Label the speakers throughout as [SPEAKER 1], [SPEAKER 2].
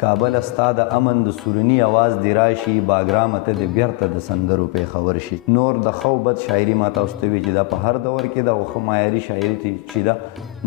[SPEAKER 1] کابل ستا د امن د سورنی आवाज دی راشي باګرام ته د بیرته د سندرو په خبر شي نور د خو بد شاعري ما تاسو ته وی چې دا په هر دور کې دا خو معیاري شاعري ته چې دا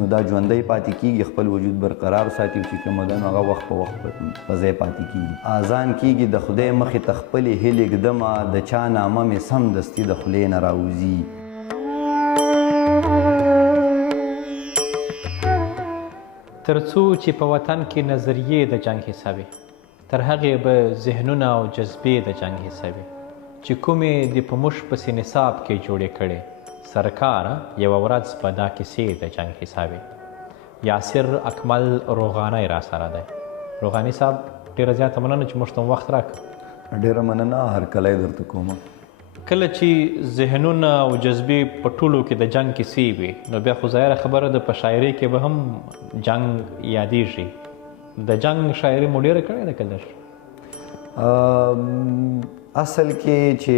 [SPEAKER 1] نو دا ژوندۍ پاتې کیږي خپل وجود برقرار ساتي چې کوم د هغه وخت په وخت په ځای پاتې کیږي اذان کیږي د خدای مخې تخپل هلي قدمه د چا نامه مې سم دستی د خلې نه راوځي
[SPEAKER 2] ترڅو چې په وطن کې نظریې د جنگ حسابي. تر هغې به ذهنونه او جذبې د جنگ حسابي. چې کومې د په مش پسې نصاب کې جوړې کړي سرکار یو ورځ په دا کیسې د جنگ حسابي. یاسر اکمل روغانی را سره دی. روغانی صاحب ډیره زیاته مننه چې ته وخت راکړ.
[SPEAKER 1] ډیره مننه هر کله درته کوم
[SPEAKER 2] کله چې ذهنونه او جذبې په ټولو کې د جنگ کیسې وي نو بیا خو ظاهره خبره د په شاعرۍ کې به هم جنگ یادېږي. د جنگ شاعري مو ډیره کړې ده کله؟
[SPEAKER 1] اصل کې چې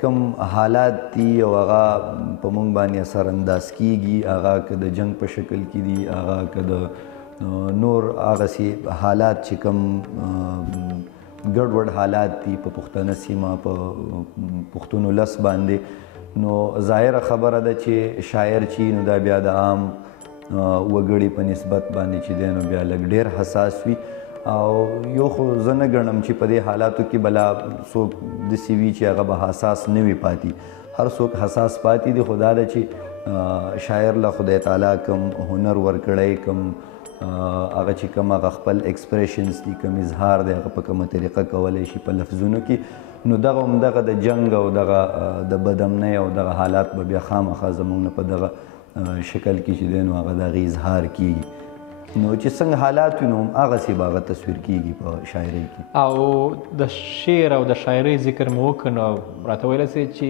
[SPEAKER 1] کوم حالات دي او هغه په مونږ باندې اثر انداز کیږي هغه که د جنگ په شکل کې دي هغه که د نور هغه سي حالات چې کوم ګډوډ حالات دي په پښتنه سیمه په پښتونو لس باندې. نو ظاهره خبره ده چې شاعر چی نو دا بیا د عام وګړي په نسبت باندې چې دی نو بیا لږ ډیر حساس وي. او یو خو زه نه ګڼم چې په دې حالاتو کې بلا څوک د سی وي چې هغه به حساس نه وي پاتې. هر څوک حساس پاتې دي خدا ده چې شاعر له خدای تعالی کوم هنر ورکړی کوم هغه چې کوم هغه خپل ایکسپریشنز دي کوم اظهار دی هغه په کومه طریقه کولای شي په لفظونو کې. نو دغه هم دغه د جنگ او دغه د بدمنۍ او دغه حالات به بیا خامخا زمونږ په دغه شکل کې چې دی نو هغه دغه اظهار کیږي. نو چې څنګه حالات نو هغه سی باغ تصویر کیږي په شاعرۍ کې.
[SPEAKER 2] او د شعر او د شاعرۍ ذکر مو وکړو راته ویل سي چې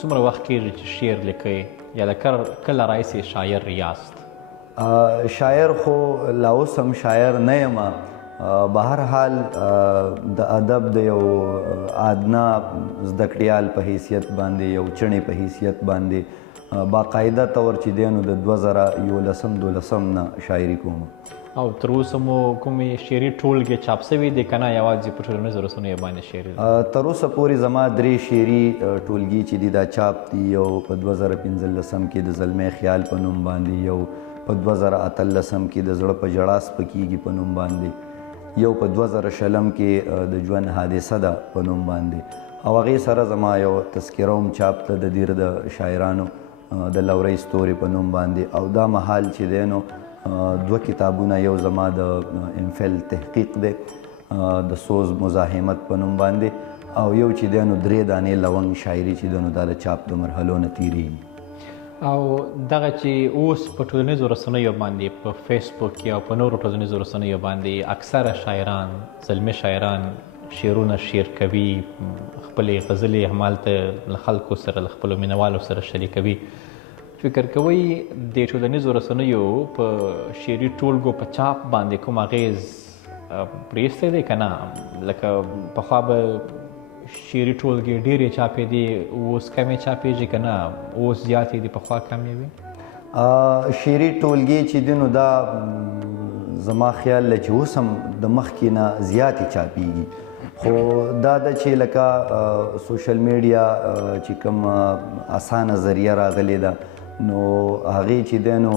[SPEAKER 2] څومره وخت کېږي چې شعر لیکي یا د کله راځي شاعر ریاست
[SPEAKER 1] شاعر خو لا اوس هم شاعر نه یم. بهر حال د ادب د یو ادنا زدکړیال په حیثیت باندې یو چڼې په حیثیت باندې باقاعده تور چې دینو د 2011 دولسم نه شاعري کوم.
[SPEAKER 2] او تر اوسه مو کومې شعري ټولګې چاپ سوي دي کنه یوازې په ټولنیزو رسنیو باندې شعري
[SPEAKER 1] تر اوسه پورې زما درې شعري ټولګي چې دي دا چاپ دي. یو په 2015 کې د زلمې خیال په نوم باندې یو په 2013 کې د زړه په جړاس پکېږي په نوم باندې. یو په 2000 کې د ژوند حادثه ده په نوم باندې. او هغه سره زما یو تذکره هم چاپ ته د دیر د شاعرانو د لوري ستوري په نوم باندې. او دا محل چې دینو دوه کتابونه یو زما د امفل تحقیق دی د سوز مزاحمت په نوم باندې. او یو چې دینو درې دانې لونګ شاعري چې دینو د چاپ د مرحلو نه تیریږي
[SPEAKER 2] او دغه چې اوس په ټولنیزو رسنیو باندې په فیسبوک کې او په نورو ټولنیزو رسنیو باندې اکثره شاعران زلمی شاعران شعرونه شعر کوي خپلې غزلې همالته له خلکو سره له خپلو مینوالو سره شریکوي. فکر کوئ د ټولنیزو رسنیو په شعري ټولګو په چاپ باندې کوم اغیز پرېستی دی که نه؟ لکه پخوا به شعري ټولګې ډېرې چاپې دي. اوس کمې چاپېږي که نه؟ اوس زیاتې دي پخوا کمې
[SPEAKER 1] وي؟ شعري ټولګې چې دي نو دا زما خیال چې اوس هم د مخکې نه زیاتې چاپېږي. خو دا د چې لکه سوشل میډیا چې کوم اسانه ذریعہ راغلی ده نو هغه چې دی نو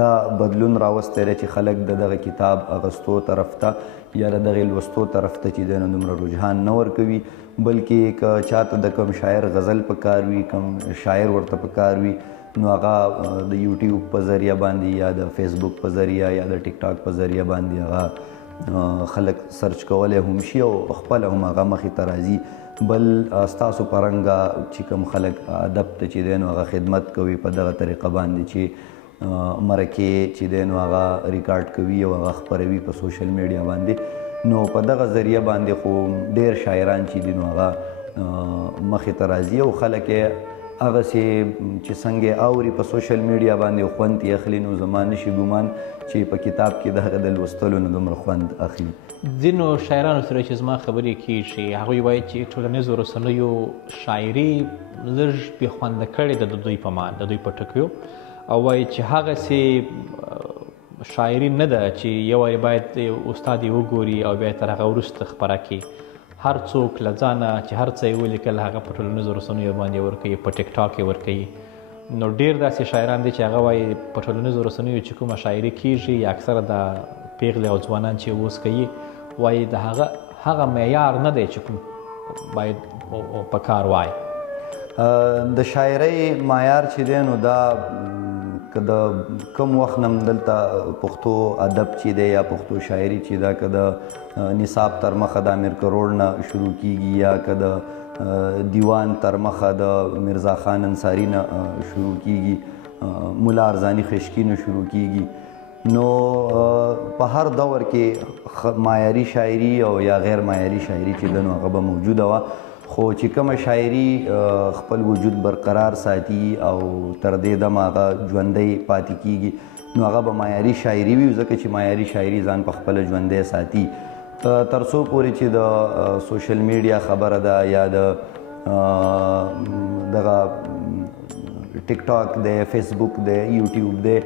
[SPEAKER 1] دا بدلون راوستی دی چې خلک د دغه کتاب اغستو طرف ته یا دغه لوستو طرف ته چې دی نو دومره رجحان نه ورکوي بلکې که چاته د کم شاعر غزل پکار وي کم شاعر ورته پکار وي نو هغه د یوټیوب په ذریعہ باندې یا د فیسبوک په ذریعہ یا د ټیک ټاک په ذریعہ باندې هغه خلک سرچ کولای هم شي او خپل هم هغه مخې ته راځي بل ستاسو پرنګا چې کوم خلک ادب ته چې دین هغه خدمت کوي په دغه طریقه باندې چې مرکه چې دین هغه ریکارډ کوي او هغه خبروي په سوشل میډیا باندې. نو په دغه ذریعہ باندې خو ډیر شاعران چې دین هغه مخې ته راځي او خلک هغه سي چې څنګه اوري په سوشل میډیا باندې خوند اخلي نو زمانه شي ګومان چې په کتاب کې دغه د لوستلو نو دومره خوند اخلي.
[SPEAKER 2] ځینو شاعرانو سره چې زما خبرې کیږي هغوی وایي چې ټولنیزو رسنیو شاعري لږ بې خونده کړې ده د دوی په مان د دوی په ټکیو. او وایي چې هغسې شاعري نه ده چې یو باید استاد یې وګوري او بیا تر هغه وروسته خپره کړي هر څوک له ځانه چې هر څه یې ولیکل هغه په ټولنیزو رسنیو باندې ورکوي په ټیک ټاک یې ورکوي. نو ډیر داسې شاعران دي چې هغه وایي په ټولنیزو رسنیو چې کومه شاعري کیږي یا اکثره د پیغلې او ځوانان چې اوس کوي وایي د هغه هغه معیار نه دی چې کوم باید په کار وای.
[SPEAKER 1] د شاعرۍ معیار چې دی نو دا د کم وخت نم دلته پښتو ادب چې دی یا پښتو شاعري چې دا د نصاب تر مخه د امیر کروړ نه شروع کیږي یا د دیوان تر مخه د مرزا خان انصاری نه شروع کیږي مولا ارزانی خشکی نه شروع کیږي. نو په هر دور کې معیاري شاعري او یا غیر معیاري شاعري چې د نو هغه موجوده وه خو چې کومه شاعري خپل وجود برقرار ساتي او تر دې دمه هغه ژوندی پاتې کیږي نو هغه به معیاري شاعري وي ځکه چې معیاري شاعري ځان په خپله ژوندی ساتي. تر څو پورې چې د سوشل میډیا خبره ده یا د دغه ټیک ټاک دی فیسبوک دی یوټیوب دی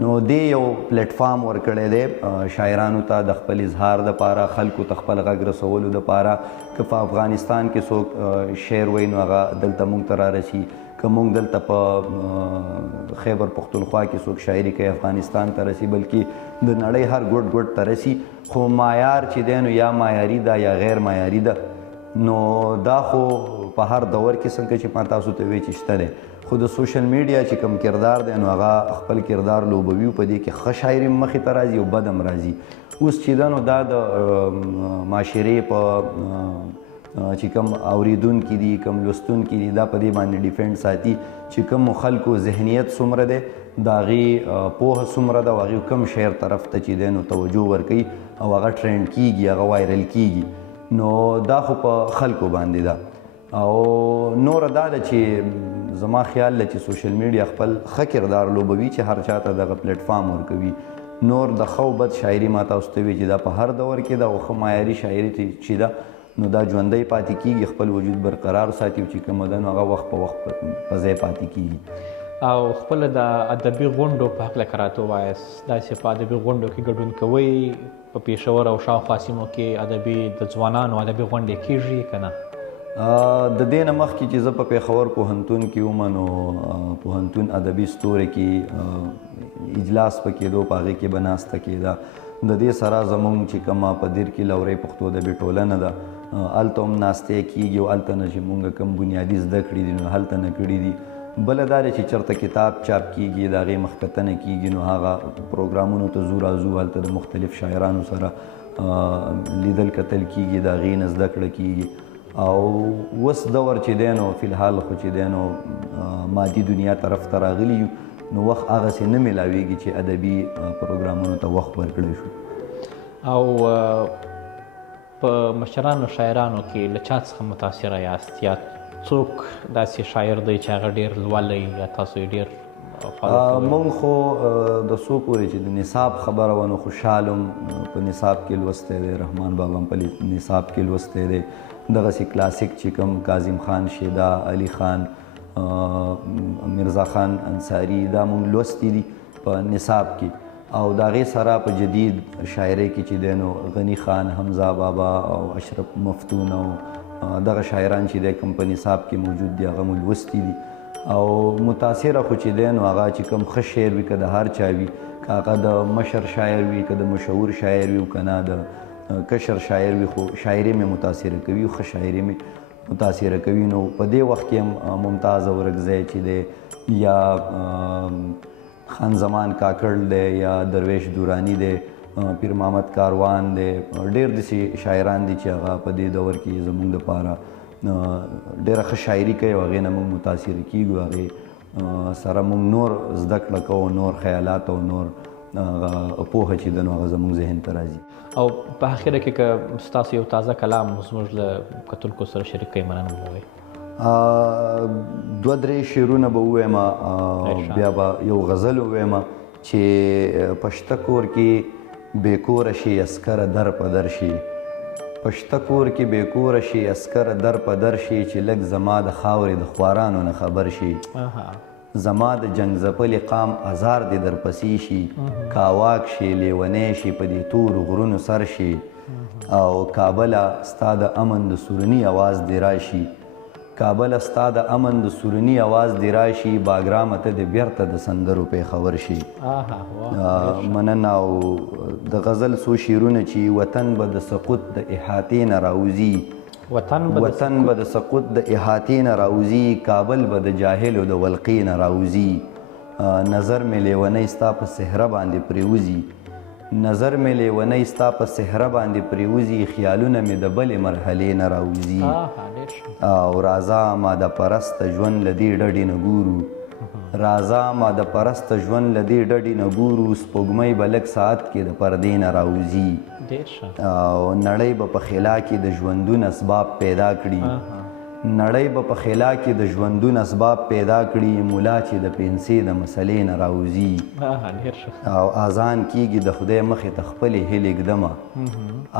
[SPEAKER 1] نو دی یو پلیټ فارم ورکړی دی شاعرانو ته د خپل اظهار د پاره خلکو ته خپل غږ رسولو د پاره. که په افغانستان کې څوک شعر وایي نو هغه دلته مونږ ته را رسي که مونږ دلته په خیبر پښتونخوا کې څوک شاعري کوي افغانستان ته رسي بلکې د نړۍ هر ګوټ ګوټ ته رسي. خو معیار چې دی نو یا معیاري ده یا غیر معیاري ده. نو دا خو په هر دور کې څنګه چې ما تاسو ته وی چې شته خو د سوشل میډیا چې کم کردار دی نو هغه خپل کردار لوبوي په دې کې ښه شاعري مخې ته راځي او بد هم راځي. اوس چې دا نو دا د معاشرې په چې کم اوریدونکي دي کم لوستونکي دي دا په دې باندې ډیپند ساتي چې کم خلکو ذهنیت څومره دی د هغې پوهه څومره او هغې کم شعر طرف ته چې دی نو توجه ورکوي او هغه ټرینډ کیږي هغه وایرل کیږي. نو دا خو په خلکو باندې ده. او نور دا چې زما خیال لته سوشل میډیا خپل ښه کردار لوبوي چې هر چاته دغه پلیټ فارم ورکوي. نور د خو بد شاعري ما تاسو ته وی چې دا په هر دور کې دا خو معیاري شاعري چې دا نو دا ژوندۍ پاتې کیږي خپل وجود برقرار ساتي چې کوم دن هغه وخت په وخت په ځای پاتې کیږي.
[SPEAKER 2] او خپل د ادبي غونډو په حق لکراته وایس دا چې په ادبي غونډو کې ګډون کوي په پېښور او شاوخوا سیمو کې ادبي د ځوانانو ادبي غونډې کیږي کنه
[SPEAKER 1] د دې نه مخکې چې زه په پیښور پوهنتون کې وم نو پوهنتون ادبي ستوري کې اجلاس پکې دو پاغه کې بناسته کېده. د دې سره زمونږ چې کما په دیر کې لورې پښتو د ټولنه ده الته هم ناسته کېږي او الته نه چې مونږ کم بنیادی زده کړې دي نو هلته نه کړې دي. بل دا چې چرته کتاب چاپ کیږي دا غي مخکتنه کیږي نو هغه پروګرامونو ته زور ازو هلته د مختلف شاعرانو سره لیدل کتل کیږي دا غي نزد کړه کیږي او وس دور چې دینو فلحال خو چې دینو مادي دنیا طرف ته راغلی نو وخت هغه سي نه ملاويږي چې ادبي پروګرامونو ته وخت ورکړی شو.
[SPEAKER 2] او په مشرانو شاعرانو کې له چا څخه متاثر یاست؟ یا څوک داسې شاعر دی چې هغه ډیر لولي یا تاسو ډیر
[SPEAKER 1] مونږ خو د سو پورې چې د نصاب خبره ونه خوشحالم په نصاب کې لوسته دی رحمان بابا په نصاب کې لوسته دی دغه سي کلاسیک چې کوم کاظم خان شیدا علي خان مرزا خان انصاری دا مونږ لوستي دي په نصاب کې. او دا غي سره په جدید شاعري کې چې دینو غنی خان حمزه بابا او اشرف مفتون او دغه شاعران چې د کوم په نصاب کې موجود دي هغه مونږ لوستي دي. او متاثر خو چې دین هغه چې کوم ښه شعر وي کده هر چا وي هغه د مشر شاعر وي کده مشهور شاعر وي کنه د کشر شاعر وي خو شاعري مې متاثر کوي خو شاعري مې متاثر کوي. نو په دې وخت کې ممتاز اورګزی چې دی یا خان زمان کاکړ دی یا درویش دورانی دی پیر محمد کاروان دی ډېر داسې شاعران دي چې هغه په دې دور کې زموږ دپاره ډېره ښه شاعري کوي هغې نه موږ متاثر کیږو. هغې سره موږ نور زده کړه کوو نور خیالات او نور پوهه چې د نو زموږ ذهن ته راځي.
[SPEAKER 2] او په اخره کې که ستاسو یو تازه کلام زموږ له کتونکو سره شریک کړئ مننه وایي
[SPEAKER 1] دوه درې شعرونه به ووایم بیا به یو غزل ووایم چې پښته کور کې بیکور شي اسکر در په در شي. پښته کور کې بیکور شي اسکر در په در شي چې لګ زما د خاورې د خوارانو نه خبر شي زما د جنگ زپل قام ازار دې در پسې شي کاواک شي لیونی شي په دې تور غرونو سر شي او کابل ستا د امن د سورنی आवाज دی راشي کابل ستا د امن د سورنی आवाज دی راشي باګرام ته د بیرته د سندرو په خبر شي
[SPEAKER 2] آها واه
[SPEAKER 1] مننه او د غزل سو شیرونه چې وطن به د سقوط د احاطې نه راوځي
[SPEAKER 2] وطن به د
[SPEAKER 1] وطن به د سقوط د احاطې نه راوځي کابل به د جاهلو د ولقې نه راوځي نظر مې لیونی ستا په صحرا باندې پریوزي نظر مې لیونی ستا په صحرا باندې پریوزي خیالونه مې د بلې مرحلې نه
[SPEAKER 2] ښه.
[SPEAKER 1] او رازا ما د پرست ژوند لدی ډډې نه ګورو رازا ما د پرست ژوند لدی ډډې نه ګورو سپوږمۍ بلک ساعت کې د پردې نه راوځي. او نړۍ به په خلا کې د ژوندون اسباب پیدا کړي. نړۍ به په خلا کې د ژوندون اسباب پیدا کړي مولا چې د پنسې د مسلې نه راوځي. او اذان کیږي د خدای مخې ته خپلې هیلې ږدمه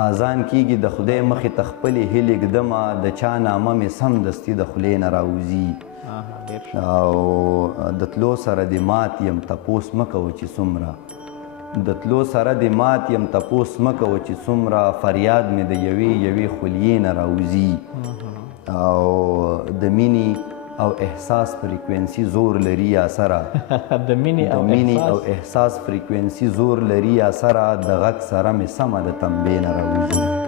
[SPEAKER 1] اذان کیږي د خدای مخې ته خپلې هیلې ږدمه د چا نامه مې سم دستي د خولې نه راوځي او د تلو سره د مات یم تپوس مکو چې څومره د تلو سره د مات یم تپوس مکو چې څومره فریاد مې د یوې یوې خلیې نه راوځي او د مینی او احساس فریکوینسي زور لري یا سره
[SPEAKER 2] د مینې
[SPEAKER 1] د
[SPEAKER 2] او
[SPEAKER 1] مینی او احساس فریکوینسي زور لري یا سره د غږ سره مې سمه د تنبې نه راوځي